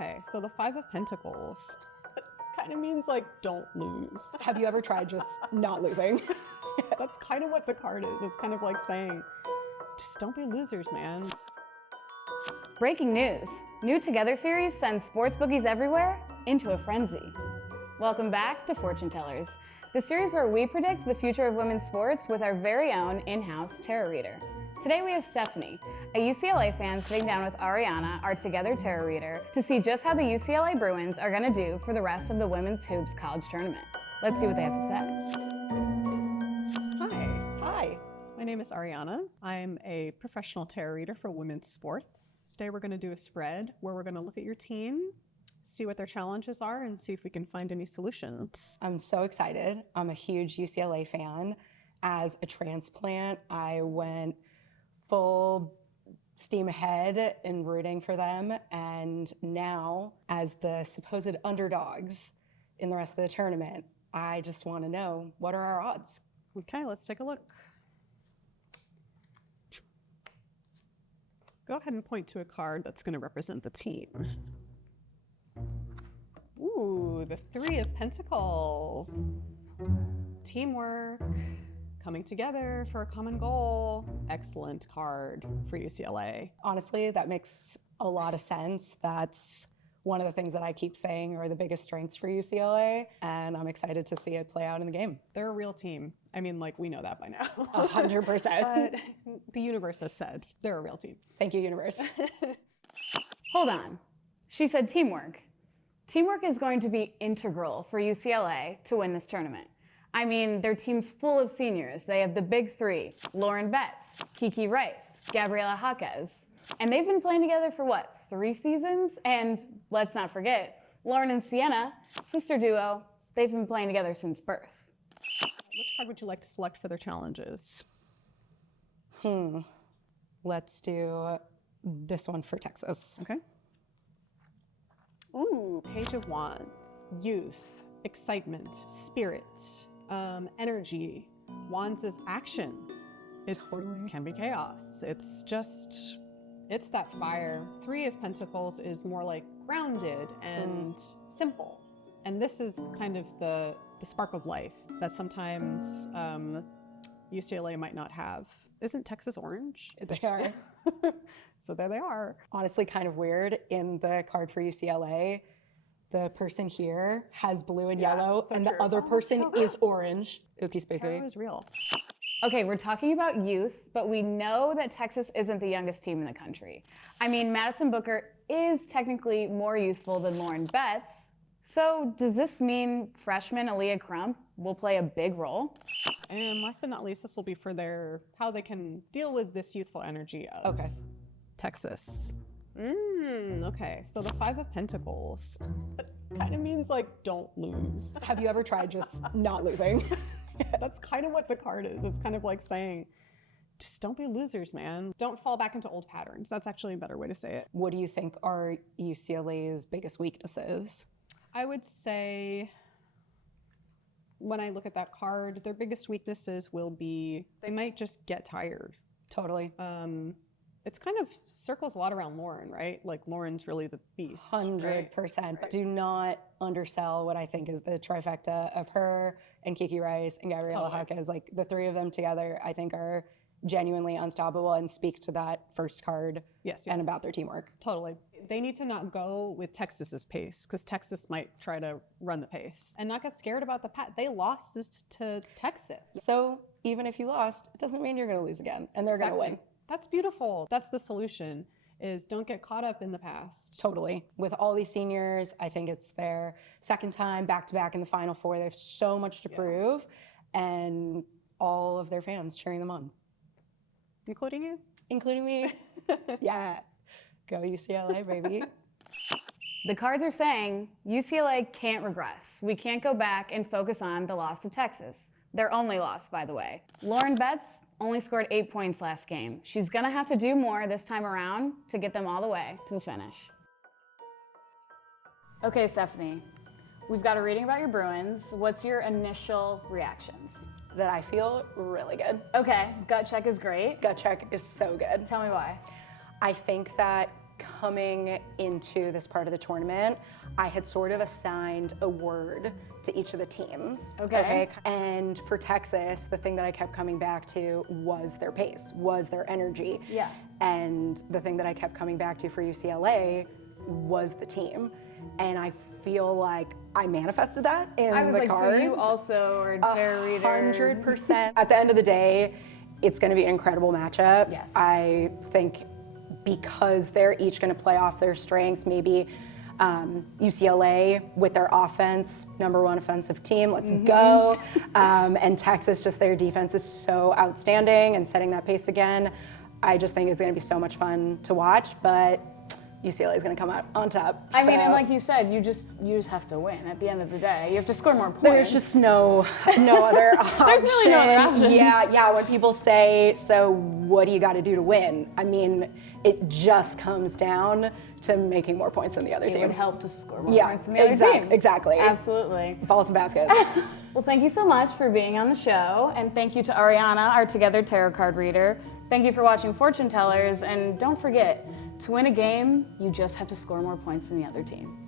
Okay, so the Five of Pentacles kind of means like don't lose. Have you ever tried just not losing? That's kind of what the card is. It's kind of like saying, just don't be losers, man. Breaking news. New Togethxr series sends sports bookies everywhere into a frenzy. Welcome back to Fortune Tellers, the series where we predict the future of women's sports with our very own in-house tarot reader. Today we have Stephanie, a UCLA fan, sitting down with Arianna, our Togethxr tarot reader, to see just how the UCLA Bruins are going to do for the rest of the women's hoops college tournament. Let's see what they have to say. Hi, my name is Arianna. I'm a professional tarot reader for women's sports. Today we're going to do a spread where we're going to look at your team, see what their challenges are, and see if we can find any solutions. I'm so excited. I'm a huge UCLA fan. As a transplant, I went full steam ahead in rooting for them. And now, as the supposed underdogs in the rest of the tournament, I just want to know, what are our odds? Okay, let's take a look. Go ahead and point to a card that's going to represent the team. Ooh, the Three of Pentacles. Teamwork, coming together for a common goal. Excellent card for UCLA. Honestly, that makes a lot of sense. That's one of the things that I keep saying are the biggest strengths for UCLA, and I'm excited to see it play out in the game. They're a real team. I mean, like, we know that by now. 100%. But the universe has said they're a real team. Thank you, universe. Hold on. She said teamwork. Teamwork is going to be integral for UCLA to win this tournament. I mean, their team's full of seniors. They have the big three: Lauren Betts, Kiki Rice, Gabriela Jaquez. And they've been playing together for what, 3 seasons? And let's not forget, Lauren and Sienna, sister duo, they've been playing together since birth. Which card would you like to select for their challenges? Let's do this one for Texas. Okay. Ooh, Page of Wands. Youth, excitement, spirit, energy. Wands is action. It can be chaos. It's that fire. Three of Pentacles is more like grounded and simple. And this is kind of the spark of life that sometimes UCLA might not have. Isn't Texas orange? They are. So there they are. Honestly, kind of weird. In the card for UCLA, the person here has blue and yellow, so and true. the other person is orange. Ookie spooky. Tarot is real. Okay, we're talking about youth, but we know that Texas isn't the youngest team in the country. I mean, Madison Booker is technically more youthful than Lauren Betts. So does this mean freshman Aaliyah Crump will play a big role? And last but not least, this will be for how they can deal with this youthful energy of Texas. Okay, so the Five of Pentacles kind of means like don't lose. Have you ever tried just not losing? That's kind of what the card is. It's kind of like saying, just don't be losers, man. Don't fall back into old patterns. That's actually a better way to say it. What do you think are UCLA's biggest weaknesses? I would say, when I look at that card, their biggest weaknesses will be they might just get tired. Totally. It's kind of circles a lot around Lauren, right? Like Lauren's really the beast. 100%. Right? Do not undersell what I think is the trifecta of her and Kiki Rice and Gabriela Jaquez. Like the three of them together, I think are genuinely unstoppable and speak to that first card and about their teamwork. Totally. They need to not go with Texas's pace because Texas might try to run the pace and not get scared about the path. They lost to Texas. So even if you lost, it doesn't mean you're going to lose again and they're going to win. That's beautiful. That's the solution, is don't get caught up in the past. Totally. With all these seniors, I think it's their second time back-to-back in the Final Four. They have so much to prove, and all of their fans cheering them on. Including you? Including me. Yeah. Go UCLA, baby. The cards are saying UCLA can't regress. We can't go back and focus on the loss to Texas. Their only loss, by the way. Lauren Betts only scored 8 points last game. She's gonna have to do more this time around to get them all the way to the finish. Okay, Stephanie, we've got a reading about your Bruins. What's your initial reactions? That I feel really good. Okay, gut check is great. Gut check is so good. Tell me why. I think that coming into this part of the tournament, I had sort of assigned a word to each of the teams. Okay. And for Texas, the thing that I kept coming back to was their pace, was their energy. Yeah. And the thing that I kept coming back to for UCLA was the team. And I feel like I manifested that in I was the like, cards. so you also are a tarot reader. 100%. At the end of the day, it's going to be an incredible matchup. Yes. I think because they're each going to play off their strengths, maybe UCLA with their offense, #1 offensive team, let's go. And Texas, just their defense is so outstanding and setting that pace again. I just think it's going to be so much fun to watch, but UCLA is going to come out on top. I mean, and So like you said, you just have to win at the end of the day. You have to score more points. there's just no other option. There's really no other options. Yeah. When people say, so what do you got to do to win? I mean, it just comes down to making more points than the other It team. would help to score more points than the other team. Exactly. Absolutely. Balls and baskets. Well, thank you so much for being on the show, and thank you to Arianna, our Together tarot card reader. Thank you for watching Fortune Tellers, and don't forget, to win a game, you just have to score more points than the other team.